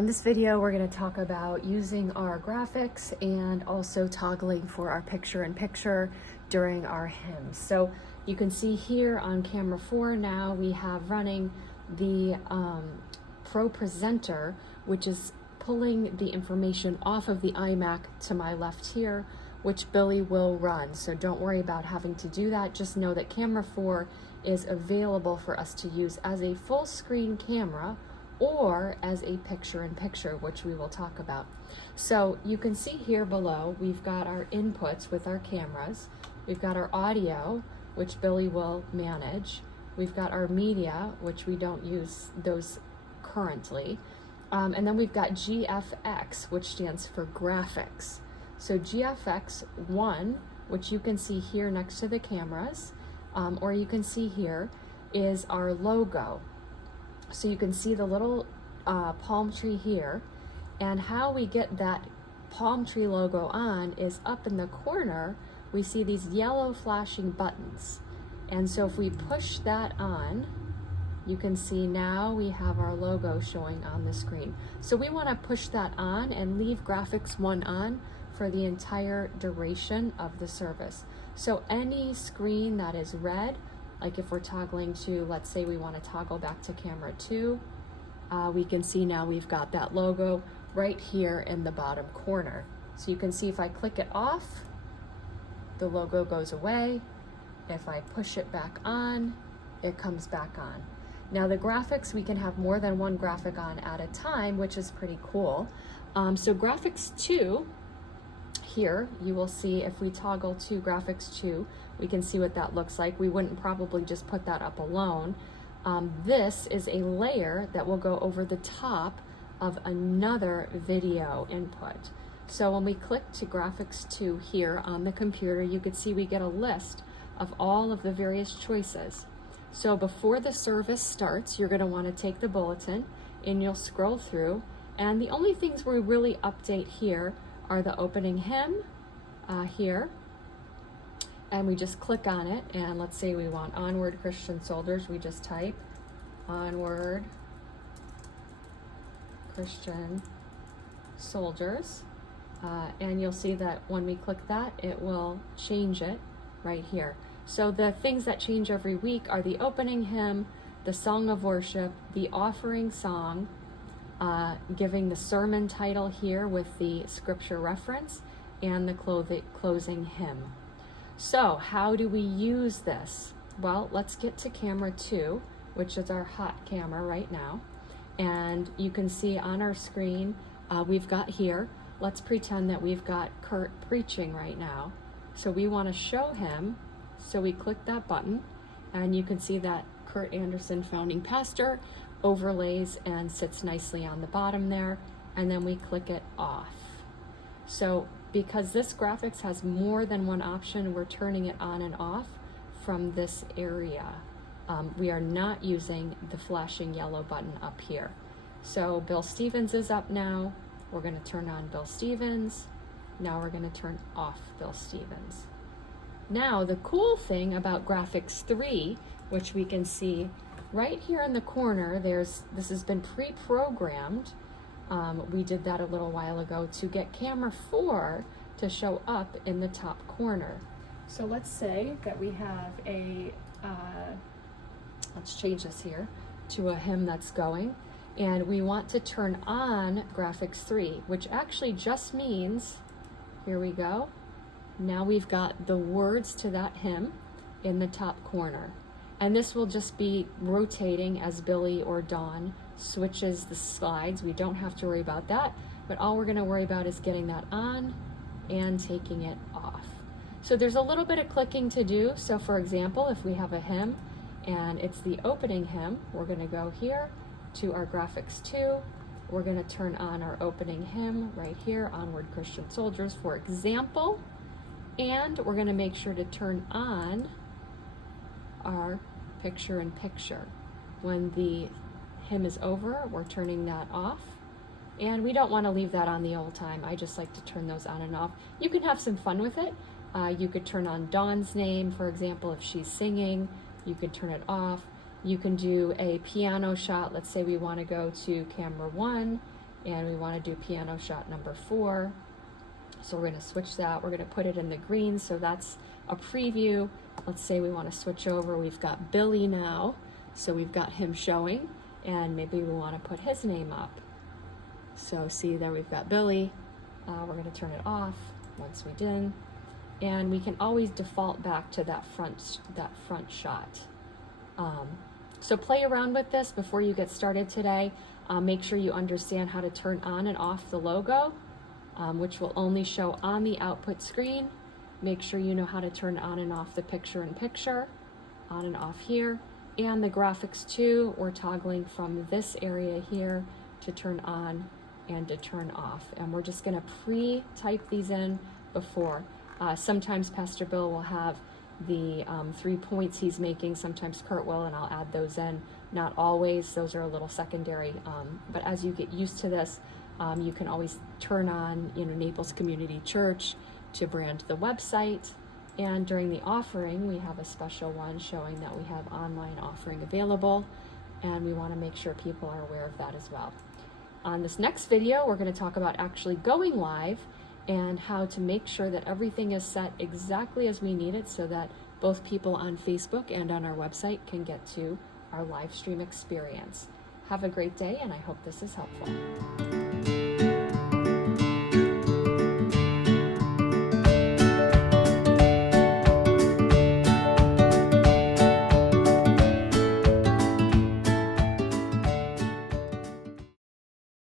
In this video, we're going to talk about using our graphics and also toggling for our picture-in-picture during our hymns. So you can see here on camera 4 now we have running the Pro Presenter, which is pulling the information off of the iMac to my left here, which Billy will run. So don't worry about having to do that. Just know that camera 4 is available for us to use as a full screen camera or as a picture-in-picture, which we will talk about. So you can see here below, we've got our inputs with our cameras. We've got our audio, which Billy will manage. We've got our media, which we don't use those currently. And then we've got GFX, which stands for graphics. So GFX 1, which you can see here next to the cameras, or you can see here, is our logo. So you can see the little palm tree here, and how we get that palm tree logo on is up in the corner. We see these yellow flashing buttons, and so if we push that on, you can see now we have our logo showing on the screen. So we want to push that on and leave graphics 1 on for the entire duration of the service. So any screen that is red, like if we're toggling to, let's say we want to toggle back to camera 2, we can see now we've got that logo right here in the bottom corner. So you can see if I click it off, the logo goes away. If I push it back on, it comes back on. Now the graphics, we can have more than one graphic on at a time, which is pretty cool. So graphics 2, here you will see if we toggle to graphics 2, we can see what that looks like. We wouldn't probably just put that up alone. This is a layer that will go over the top of another video input. So when we click to graphics 2 here on the computer, you can see we get a list of all of the various choices. So before the service starts, you're going to want to take the bulletin and you'll scroll through, and the only things we really update here are the opening hymn here, and we just click on it, and let's say we want Onward Christian Soldiers, we just type Onward Christian Soldiers, and you'll see that when we click that, it will change it right here. So the things that change every week are the opening hymn, the song of worship, the offering song, giving the sermon title here with the scripture reference, and the closing hymn. So how do we use this? Well, let's get to camera 2, which is our hot camera right now. And you can see on our screen, we've got here, let's pretend that we've got Kurt preaching right now. So we want to show him, so we click that button, and you can see that Kurt Anderson, founding pastor, overlays and sits nicely on the bottom there, and then we click it off. So because this graphics has more than one option, we're turning it on and off from this area. We are not using the flashing yellow button up here. So Bill Stevens is up now. We're going to turn on Bill Stevens. Now we're going to turn off Bill Stevens. Now the cool thing about graphics 3, which we can see right here in the corner, this has been pre-programmed. We did that a little while ago to get camera 4 to show up in the top corner. So let's say that we have a, let's change this here to a hymn that's going, and we want to turn on graphics 3, which actually just means, here we go, now we've got the words to that hymn in the top corner. And this will just be rotating as Billy or Dawn switches the slides. We don't have to worry about that, but all we're going to worry about is getting that on and taking it off. So there's a little bit of clicking to do. So for example, if we have a hymn and it's the opening hymn, we're going to go here to our graphics 2. We're going to turn on our opening hymn right here, Onward Christian Soldiers, for example, and we're going to make sure to turn on our picture-in-picture. When the hymn is over, we're turning that off, and we don't want to leave that on the whole time. I just like to turn those on and off. You can have some fun with it. You could turn on Dawn's name, for example, if she's singing. You could turn it off. You can do a piano shot. Let's say we want to go to camera 1 and we want to do piano shot number 4. So we're going to switch that. We're going to put it in the green, so that's a preview. Let's say we want to switch over. We've got Billy now, so we've got him showing, and maybe we want to put his name up. So see there, we've got Billy. We're going to turn it off once we did, and we can always default back to that front shot. So play around with this before you get started today. Make sure you understand how to turn on and off the logo, which will only show on the output screen. Make sure you know how to turn on and off the picture-in-picture, on and off here, and the graphics too. We're toggling from this area here to turn on and to turn off. And we're just gonna pre-type these in before. Sometimes Pastor Bill will have the 3 points he's making, sometimes Kurt will, and I'll add those in. Not always, those are a little secondary, but as you get used to this, you can always turn on, Naples Community Church to brand the website. And during the offering, we have a special one showing that we have online offering available, and we want to make sure people are aware of that as well. On this next video, we're going to talk about actually going live and how to make sure that everything is set exactly as we need it so that both people on Facebook and on our website can get to our live stream experience. Have a great day, and I hope this is helpful.